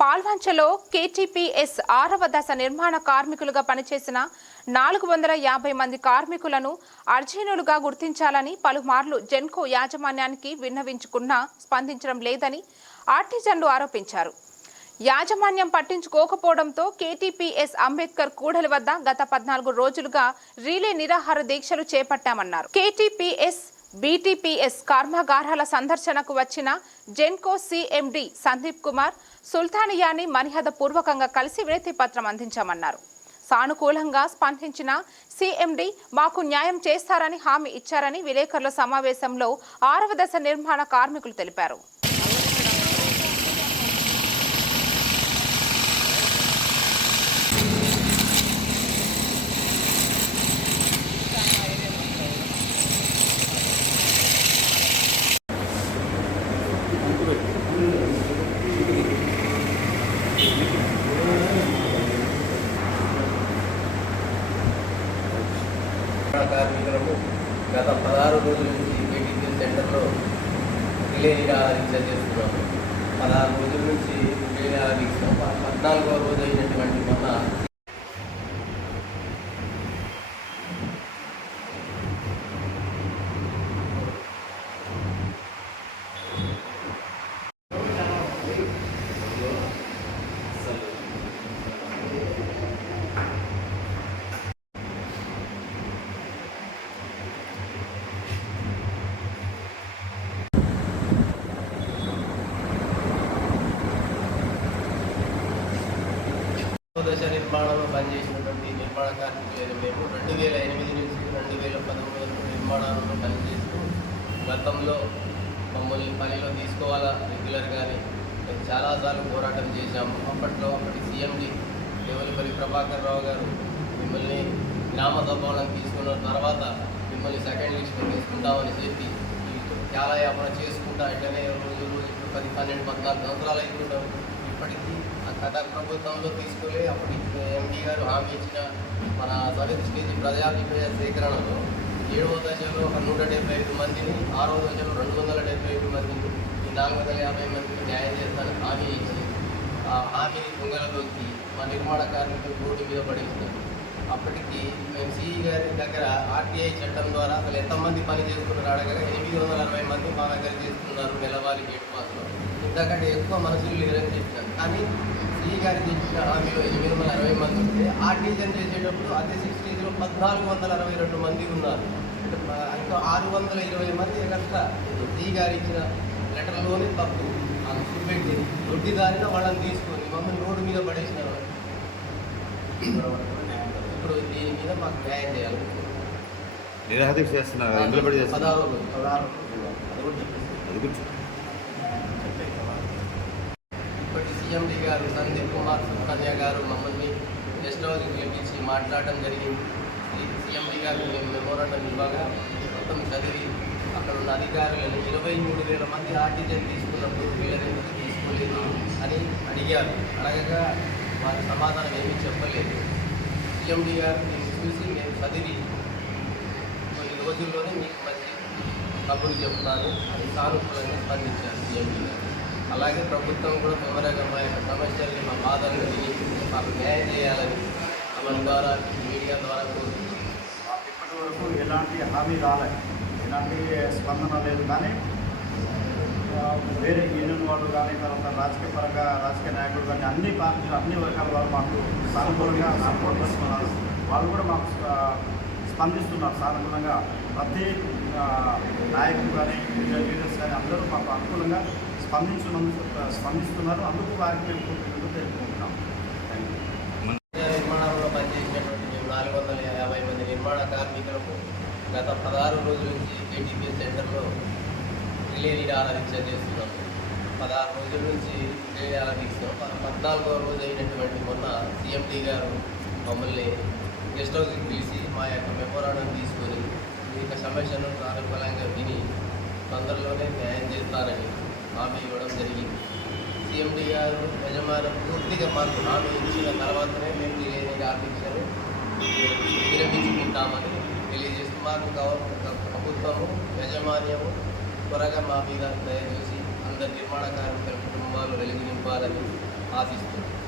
పాల్వంచలో KTPS 6వ దశ నిర్మాణ కార్మికులుగా పనిచేసిన 450 మంది కార్మికులను అర్జీనులుగా గుర్తించాలని పలుమార్లు జెన్కో యాజమాన్యానికి విన్నవించుకున్నా స్పందించడం లేదని ఆర్టిజన్లు ఆరోపించారు. యాజమాన్యం పట్టించుకోకపోవడంతో కేటీపీఎస్ అంబేద్కర్ కూడలి వద్ద గత 14 రోజులుగా రీలే నిరాహార దీక్షలు చేపట్టామన్నారు. కేటీపీఎస్ బీటీపీఎస్ కర్మాగారాల సందర్శనకు వచ్చిన జెన్కో సీఎండీ సందీప్ కుమార్ సుల్తానియాని మర్యాద పూర్వకంగా కలిసి వినతి పత్రం అందించామన్నారు. సానుకూలంగా స్పందించిన సీఎండీ మాకు న్యాయం చేస్తారని హామీ ఇచ్చారని విలేకరుల సమావేశంలో 6వ దశ నిర్మాణ కార్మికులు తెలిపారు. కార్మికులకు గత 16 రోజుల నుంచి కేటీపీఎస్ సెంటర్లో రిలే నిరాహార దీక్ష చేస్తున్నాము. 16 రోజుల నుంచి రిలే నిరాహార దీక్ష 14వ రోజు అయినటువంటి మొన్న దశ నిర్మాణంలో పనిచేసినటువంటి నిర్మాణ కార్మికులు మేము 2008 నుంచి 2019 నిర్మాణాలలో పనిచేస్తూ గతంలో మమ్మల్ని పనిలో తీసుకోవాలా రెగ్యులర్ కానీ చాలాసార్లు పోరాటం చేశాము. అప్పటి సీఎండీ దేవులపల్లి ప్రభాకర్ రావు గారు మిమ్మల్ని గ్రామ సభలను తీసుకున్న తర్వాత మిమ్మల్ని సెకండ్ లిస్ట్లో తీసుకుంటామని చెప్పి కాలయాపన చేసుకుంటా ఇట్లనే రోజు ఇప్పుడు 10, 12, 14 సంవత్సరాలు అవుతుంటాం. ఇప్పటికీ గత ప్రభుత్వంలో తీసుకుని అప్పుడు ఎంపీ గారు హామీ ఇచ్చిన మన సరిహద్దు స్టేజీ ప్రజాభిప్రాయ సేకరణలో 7వ దశలో 175 మందిని, 6వ దశలో 275 మందిని, ఈ 450 మందికి న్యాయం చేస్తానని హామీ ఇచ్చి ఆ హామీని తుంగలదొక్కి మా నిర్మాణ కార్మికులు రోడ్డు మీద పడేసినారు. అప్పటికి మేము సిఈ గారి దగ్గర ఆర్టీఐ చట్టం ద్వారా అసలు ఎంతమంది పని చేసుకున్నారు అడగగా 860 మంది మా దగ్గర చేసుకున్నారు నెలవారీ గేట్ పాస్లో. ఇంతకంటే ఎక్కువ మనుషులు లేరని చెప్పినారు. కానీ సిఈ గారు చెప్పిన హామీలో 860 మంది ఉంటే ఆర్టీజన్ చేసేటప్పుడు అదే 6 స్టేజ్లో 1462 మంది ఉన్నారు. ఇంకా 620 మంది ఎక్స్ట్రా సిఈ గారు ఇచ్చిన లెటర్లోనే తప్పు చూపెట్టి దొడ్డిదారిన వాళ్ళని తీసుకొని మమ్మల్ని రోడ్డు మీద పడేసినారు. ఇప్పుడు దీని మీద మాకు న్యాయం చేయాలి. ఇప్పటి సీఎండీ గారు సందీప్ కుమార్ సుల్తానియా గారు మమ్మల్ని గెస్ట్ హౌస్కి పిలిపించి మాట్లాడడం జరిగింది. సీఎండీ గారు మేము మెమోరాండం ఇవ్వగా మొత్తం చదివి అక్కడ ఉన్న అధికారులను 23,000 మంది ఆర్టీజన్ తీసుకున్నప్పుడు వీళ్ళని ఎందుకు తీసుకోలేదు అని అడిగారు. అడగగా వారి సమాధానం ఏమీ చెప్పలేదు. సీఎండీ గారు దీన్ని చూసి నేను చదివి కొన్ని రోజుల్లోనే మీకు మంచి కబుర్లు చెప్తాను అని సానుకూలంగా స్పందించారు సీఎండీ గారు. అలాగే ప్రభుత్వం కూడా తొందరగా మా యొక్క సమస్యల్ని మా బాధలను విని మాకు న్యాయం చేయాలని మన ద్వారా మీడియా ద్వారా కోరుతున్నాం. ఇప్పటి వరకు ఎలాంటి హామీ రాలేదు, ఎలాంటి స్పందన లేదు. కానీ వేరే యూనియన్ వాళ్ళు కానీ తర్వాత రాజకీయ నాయకులు కానీ అన్ని పార్టీలు అన్ని వర్గాల వారు మాకు సానుకూలంగా సపోర్ట్ చేస్తున్నారు. వాళ్ళు కూడా మాకు స్పందిస్తున్నారు సానుకూలంగా. ప్రతి నాయకులు కానీ లీడర్స్ కానీ అందరూ మాకు అనుకూలంగా స్పందిస్తున్నారు. అందుకు వారికి మేము పూర్తిగా తెలుపుకుంటున్నాం. నిర్మాణంలో పనిచేసినటువంటి మేము 450 మంది నిర్మాణ కార్మికులకు గత 16 రోజుల నుంచి కేటీపీఎస్ సెంటర్లో రిలే నిరాహార దీక్ష చేస్తున్నాం. 16 రోజుల నుంచి రిలే నిరాహార దీక్ష 14వ రోజు అయినటువంటి మొన్న సీఎండీ గారు మమ్మల్ని గెస్ట్ హౌస్కి పిలిచి మా యొక్క మెమోరాండం తీసుకొని మీ యొక్క సమస్యను సానుకూలంగా విని తొందరలోనే న్యాయం చేస్తారని హామీ ఇవ్వడం జరిగింది. సీఎండీ గారు యజమాని పూర్తిగా మాకు హామీ ఇచ్చిన తర్వాతనే మేము రిలే నిరాహార దీక్షను విరమించుకుంటామని తెలియజేస్తూ మాకు ప్రభుత్వము యజమాన్యము త్వరగా మా మీద దయచేసి అందరి నిర్మాణ కార్మికుల కుటుంబాలు వెలుగు నింపాలని ఆశిస్తున్నాను.